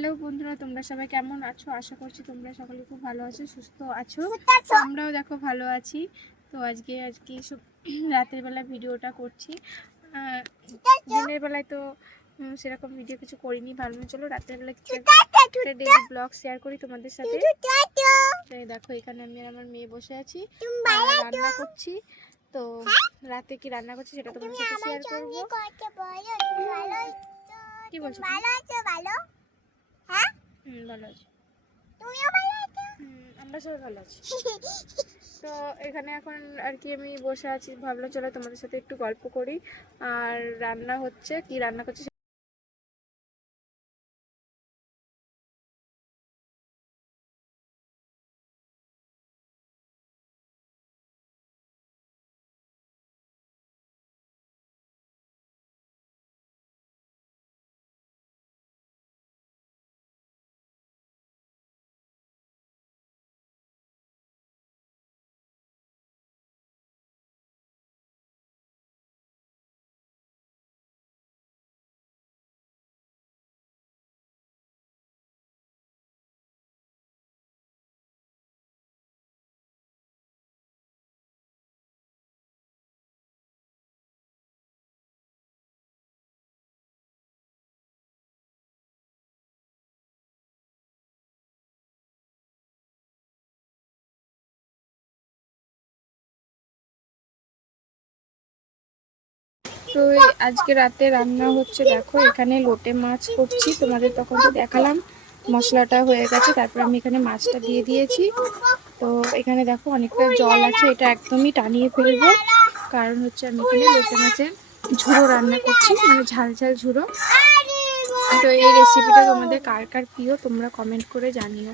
Hello বন্ধুরা তোমরা সবাই কেমন আছো? আশা করছি তোমরা সকলে খুব ভালো আছো সুস্থ আছো। আমরাও দেখো ভালো আছি। তো আজকে আজকে সব রাতের বেলা ভিডিওটা করছি। দিনের বেলায় তো সেরকম ভিডিও কিছু করিনি ভাবলাম চলো রাতের বেলা কিছু একটা ডেলি ব্লগ শেয়ার করি তোমাদের সাথে। দেখো এখানে আমি আমার মেয়ে বসে আছি। রান্না করছি। তো রাতে কি রান্না করছি সেটা তোমাদের সাথে শেয়ার করব। কি বলছো তুমি? হুম ভালো আছি। হুম, আমরা সবাই ভালো আছি। তো এখানে এখন আর কি আমি বসে আছি ভাবলাম চলো তোমাদের সাথে একটু গল্প করি। আর রান্না হচ্ছে কি রান্না করছে তো আজকে রাতে রান্না হচ্ছে, দেখো এখানে লোটে মাছ করছি, তোমাদের তখন তো দেখালাম, মশলাটা হয়ে গেছে, তারপর আমি এখানে মাছটা দিয়ে দিয়েছি। তো এখানে দেখো অনেকটা জল আছে, এটা একদমই টানিয়ে ফেলব, কারণ হচ্ছে আমি এখানে লোটে মাছের ঝুড়ো রান্না করছি মানে ঝাল ঝাল ঝুড়ো। তো এই রেসিপিটা তোমাদের কার কার প্রিয়, তোমরা কমেন্ট করে জানিও।